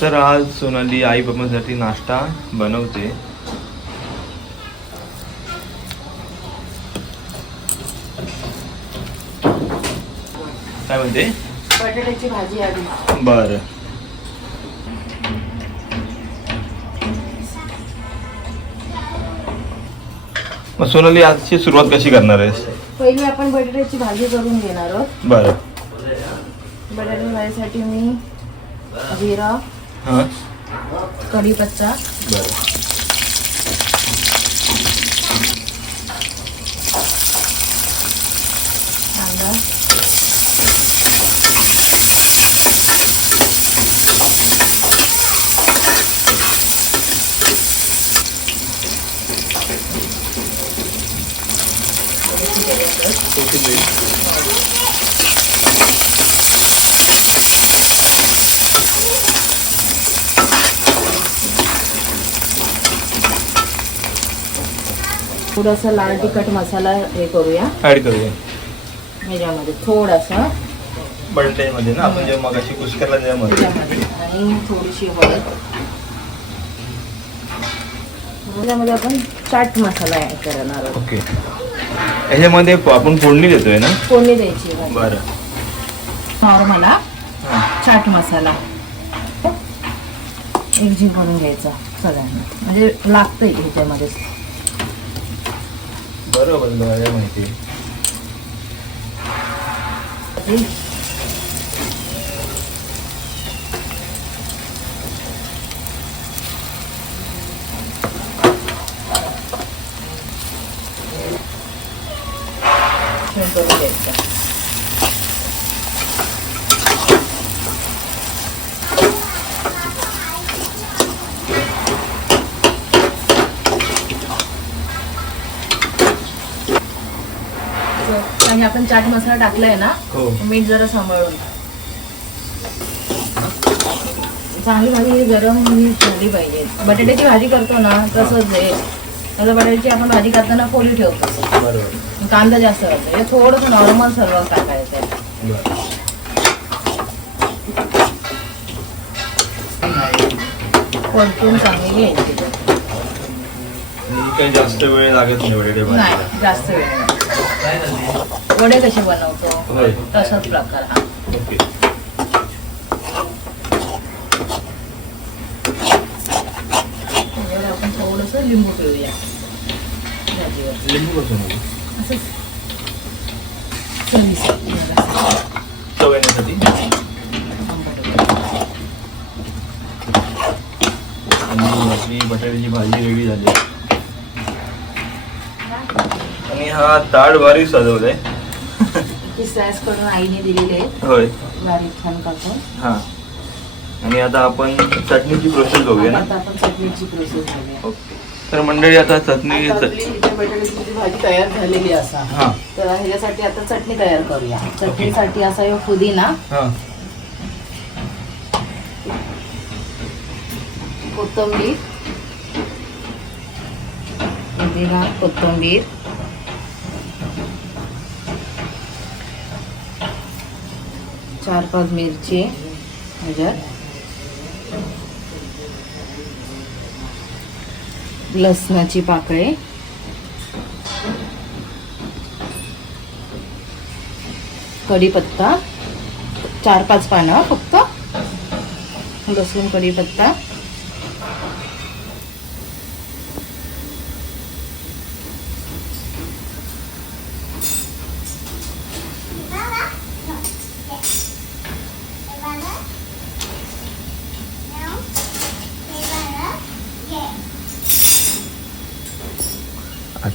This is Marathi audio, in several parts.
तर आज सोनाली आई बाबांसाठी नाश्ता बनवते. काय म्हणते? बटाट्याची भाजी आली. बर. मग सोनाली आजची सुरुवात कशी करणार आहेस? पहिली आपण बटाट्याची भाजी करून घेणार आहोत. बरं. भाजीसाठी मी जिरा कढीपत्ता बरं कांदा थोडासा लाल तिखट मसाला हे करूया. ऍड करूया. ह्याच्यामध्ये थोडासा. बटाट्यामध्ये ना आपण जेव्हा मगाशी कुस्करला त्यामध्ये आणि थोडीशी हळद. त्याच्यामध्ये आपण चाट मसाला ऍड करणार आहोत. ओके ह्याच्यामध्ये आपण फोडणी देतोय ना? फोडणी द्यायची आहे. बरं. नॉर्मल चाट मसाला. एकजीव करून घ्यायचा सगळ्यांना. म्हणजे लागतंय ह्याच्यामध्ये. बरोबर मला माहिती हे करून घ्यायचं आणि आपण चाट मसाला टाकलाय ना हो. मीठ जरा सांभाळून. चांगली भाजी गरम झाली पाहिजे. बटाट्याची भाजी करतो ना तसंच आहे. आता बटाट्याची आपण भाजी करताना फोडी ठेवतो. कांदा जास्त घालतो. हे थोडंसं नॉर्मल सर्व टाकायचं आहे. परतून चांगली घ्यायची. जास्त वेळ लागत नाही जास्त वेळ. वडे कसे बनवतो? होय तसाच प्रकार हा. ओके. त्याच्यावर आपण थोडंसं लिंबू पिळूया. भाजीवर. लिंबू कसं नको असंच. चवीसाठी. जरासं. चव येण्यासाठी आणि आपली बटाट्याची भाजी रेडी झाली. हा ताट भारी सजवलाय. ती स्लाइस करून आईने दिलेली आहे. होय. बारीक छान कापून. हा. आणि आता आपण चटणीची प्रोसेस बघूया ना? आता आपण चटणीची प्रोसेस करूया ओके. तर मंडळी आता चटणी आता आपली इथे बटाट्याची जी भाजी तयार झालेली असा हा. तर ह्याच्यासाठी आता चटणी तयार करूया. चटणीसाठी असा ह्यो पुदिना. हा. कोथिंबीर. पुदिना कोथिंबीर. चार पाच मिरची ह्याच्यात लसणाची पाकळी. कढीपत्ता. चार पाच पानं फक्त. लसूण कढीपत्ता.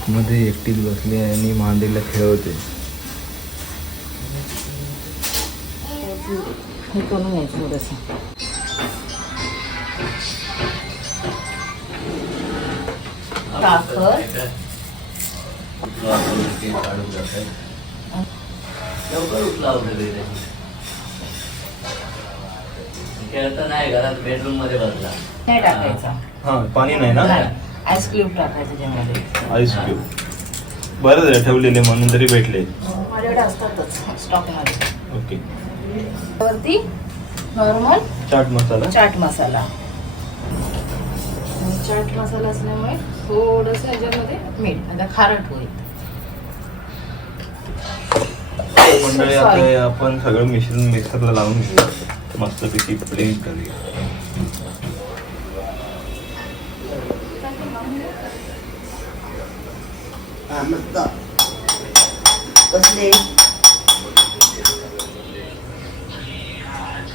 आतमध्ये एकटीच बसली आहे आणि मांडीला खेळवते. हे करून घ्यायचं थोडंसं? साखर खेळता नाही घरात बेडरूममध्ये बसला. नाही टाकायचं. हा पाणी नाही ना? आईस क्यूब टाकायचं त्याच्यामध्ये आईस क्यूब बरं झालं ठेवलेले म्हणून तरी भेटले. माझ्याकडे असतातच स्टॉकमध्ये ओके. वरती नॉर्मल चाट मसाला? चाट मसाला. चाट मसाला असल्यामुळे थोडस ह्याच्यामध्ये मीठ आता खारट होईल. मंडळी आता हे आपण सगळं मिश्रण मिक्सरला लावून घेऊ मस्तपैकी प्लेन करूया. हा मस्त कसले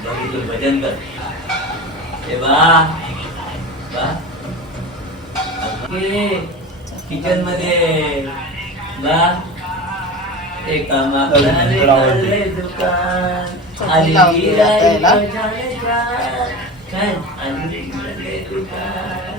बघितलं भजन कर ए बा बा किचनमध्ये बा ते चालले दुकान आली गेले दुकान.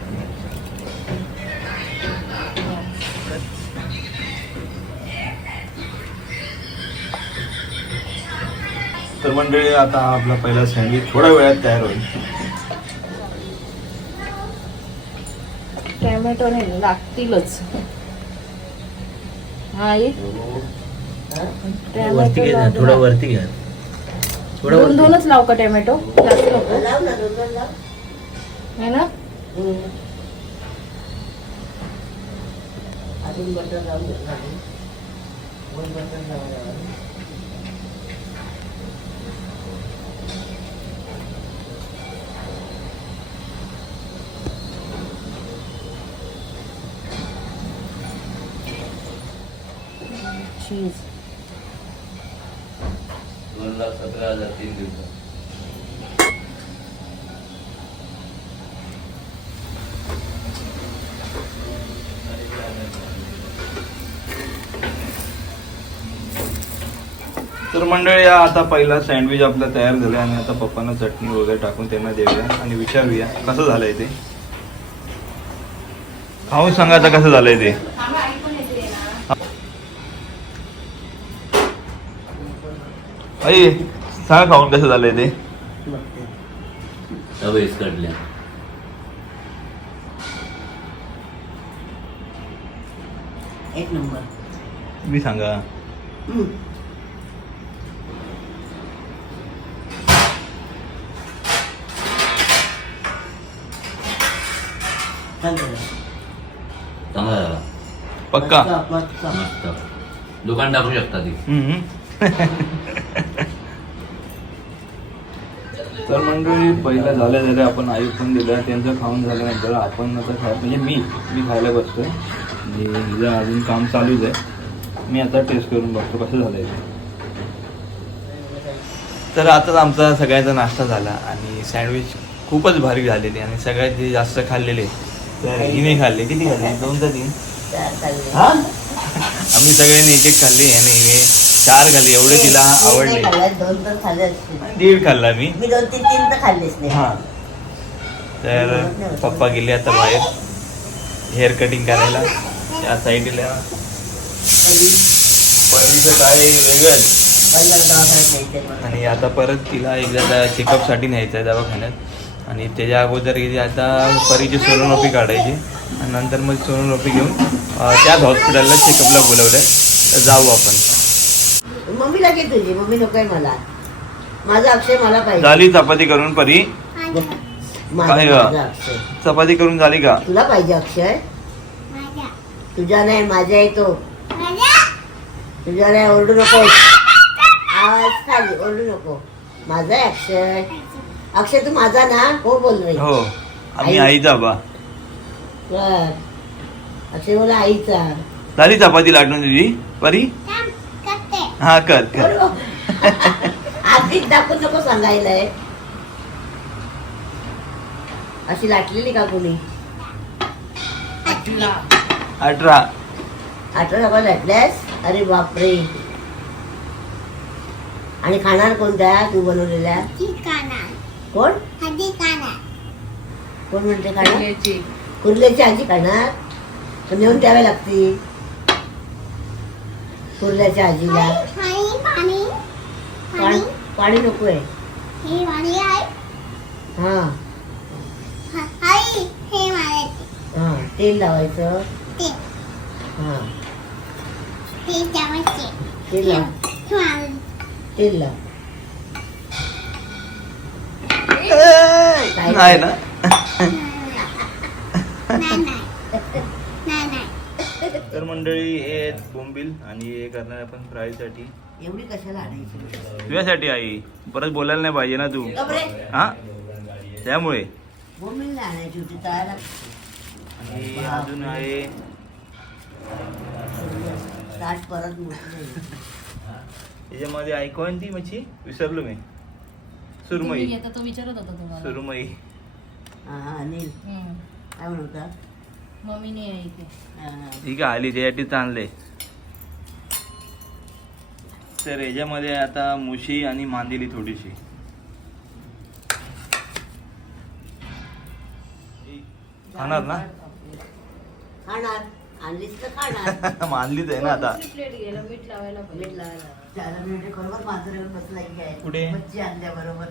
तर मंडळी आता आपला पहिला सँडविच थोड्या वेळात तयार होईल. टॅमॅटो नाही लागतीलच. हा ये टॅमॅटो लाव जरा. वरती घ्या. दोन दोनच लाव का टॅमॅटो जास्त नको. ना है. अजून बटर लावून चीज दोन लाख सतरा हजार तीन दिवसात तर मंडळी आता पहिला सँडविच आपला तयार झाला आणि आता पप्पांना चटणी वगैरे टाकून त्यांना देऊया आणि विचारूया कसं झालंय ते? खाऊन सांगा आता कसं झालंय ते. आई सांगा खाऊन कसं झालंय ते. सवयीच काढल्या एक नंबर मी सांगा. चांगला झाला पक्का. मस्त दुकान टाकू शकता ती हम्म. तर मंडळी पहिला झाल्या झाल्या आपण आई पण दिल्या त्यांचं खाऊन झाल्यानंतर आपण आता खाय म्हणजे मी मी खायला बसतोय. आणि हिचं अजून काम चालूच आहे. मी आता टेस्ट करून बघतो कसं झालंय ते. तर आताच आमचा सगळ्यांचा नाश्ता झाला आणि सँडविच खूपच भारी झालेली आणि सगळ्यात जे जास्त खाल्लेले तर हिने खाल्ले. किती खाल्ले? दोन तर तीन? चार खाल्ले. हा? आम्ही सगळ्यांनी एक एक खाल्ली आणि हिने चार खाल्ली एवढे तिला आवडले. दोन तर खाल्ले. दीड खाल्ला मी. मी दोन तीन तीन तर खाल्लेच नाही हा. तर पप्पा गेले आता बाहेर. हेअर कटिंग करायला. या साईडला. परीचं काय वेगळंच. आणि आता परत तिला एकदा चेकअपसाठी न्यायचं आहे दवाखान्यात. आणि त्याच्या अगोदर गेली आता परीची सोनोग्राफी काढायची. आणि नंतर मग सोनोग्राफी घेऊन त्याच हॉस्पिटलला चेकअपला बोलवलं तर जाऊ आपण. मम्मीला घे तुझी? मम्मी नकोय मला. माझा अक्षय मला पाहिजे. झाली चपाती करून परी. माझा काय ग? माझा अक्षय. चपाती करून झाली का? तुला पाहिजे अक्षय? तुझा नाही माझा आहे तो. तुझा नाही ओरडू नको आवाज खाली ओरडू नको. माझा आहे अक्षय. अक्षय तू माझा ना? हो बोल रही हो. आम्ही आई. आईचा बा. अक्षय मला आईचा. झाली चपाती लाटून तुझी परी? हा कर कर. आधीच दाखवून नको सांगायलाय अशी लाटलेली का कोणी? अठरा. अठरा. डबा लाटल्यास? अरे बापरे. आणि खाणार कोणत्या? तू बनवलेल्या? कोण? कोण म्हणते खाणार? कुर्ल्याची आजी खाणार? तर नेऊन द्यावे लागतील. कुर्ल्याच्या आजीला. पाणी पाणी पाणी. पाणी? नको आहे. हे. हा हा- हे हा तेल लावायचं. हा. हे तेल लाव. तेल लाव. काय नाही ना. तर मंडळी हे आहेत बोंबील आणि हे करणार आपण फ्रायसाठी. एवढी कशाला आणायची? तुझ्यासाठी आई परत बोलायला नाही पाहिजे ना तू. हा? त्यामुळे. बोंबील नाही आणायची होती तळायला आणि अजून आहे. ताट परत मोठी त्याच्यामध्ये आई कोणती मच्छी विसरलो मी. सुरमई. तुम्ही येता तो विचारत होता तुम्हाला. सुरमई. हा हा अनिल. हम्म. काय म्हणता? मम्मीने ठीक आहे आली त्यासाठी आणले तर याच्यामध्ये आता मुशी आणि मांदिली थोडीशी. खाणार ना? खाणार. आणलीस तर खाणार. मानलीच आहे ना आता. प्लेट घ्यायला? मीठ लावायला मीठ लावायला. कुठे? आणल्या बरोबर.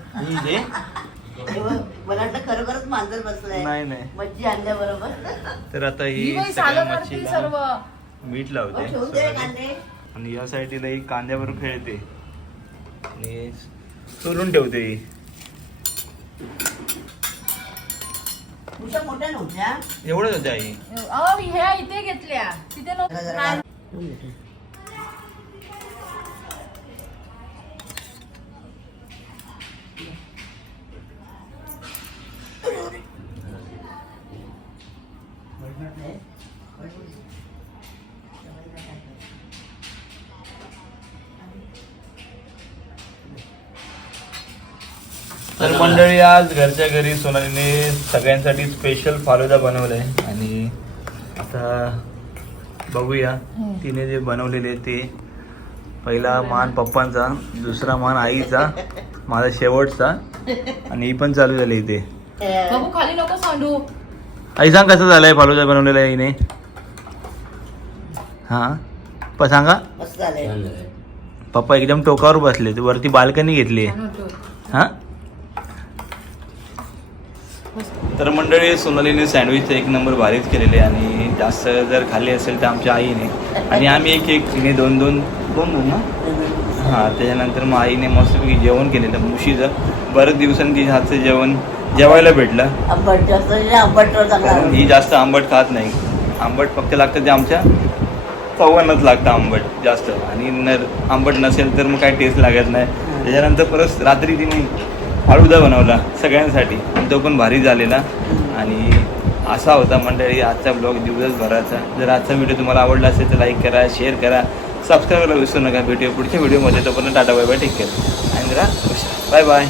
ही. मला वाटलं खरोखरच मांजर बसलाय. नाही नाही. मच्छी आणल्या बरोबर. तर आता ही ही बाई सगळ्या सालं करते मच्छीला सर्व. मीठ लावते ठेवून दे कांदे. आणि या साईडला ही कांद्यावर खेळते. आणि सोलून ठेवते ही. उशा मोठ्या नव्हत्या. एवढंच होते आई. अहो ह्या इथे घेतल्या. तिथे जरा जरा. मंडळी आज घरच्या घरी सोनालीने सगळ्यांसाठी स्पेशल फालुदा बनवलाय. आणि आता बघूया. तिने जे बनवलेले ते पहिला मान पप्पांचा दुसरा मान आईचा माझा शेवटचा आणि ही पण चालू झाली इथे. बाबू खाली नको सांडू. आई सांग कसं झालंय फालुदा बनवलेला आहे हिने? हा? प सांगा. पप्पा एकदम टोकावर बसले वरती बाल्कनी घेतली. हा? तर मंडळी सोनालीने सँडविच एक नंबर भारीच केलेले आणि जास्त जर खाल्ली असेल तर आमच्या आईने. आणि आम्ही एक एक तिने दोन दोन दोन दोन ना? हां त्याच्यानंतर मग आईने मस्तपैकी जेवण केलेलं मुशीचं. बरेच दिवसांनी तिच्या हातचं जेवण जेवायला भेटलं. ही जास्त आंबट खात नाही. आंबट फक्त लागतं ते आमच्या चव्हाणच लागतं आंबट जास्त. आणि नर आंबट नसेल तर मग काही टेस्ट लागत नाही. त्याच्यानंतर परत रात्री तिने फालुदा बनवला सगळ्यांसाठी. आणि तो पण भारी झालेला. आणि असा होता मंडळी आजचा ब्लॉग दिवसभराचा. जर आजचा व्हिडिओ तुम्हाला आवडला असेल तर लाईक करा शेअर करा. सबस्क्राईब करायला विसरू नका. व्हिडिओ पुढच्या व्हिडिओमध्ये तोपर्यंत tata bye bye. Take care आणि बाय बाय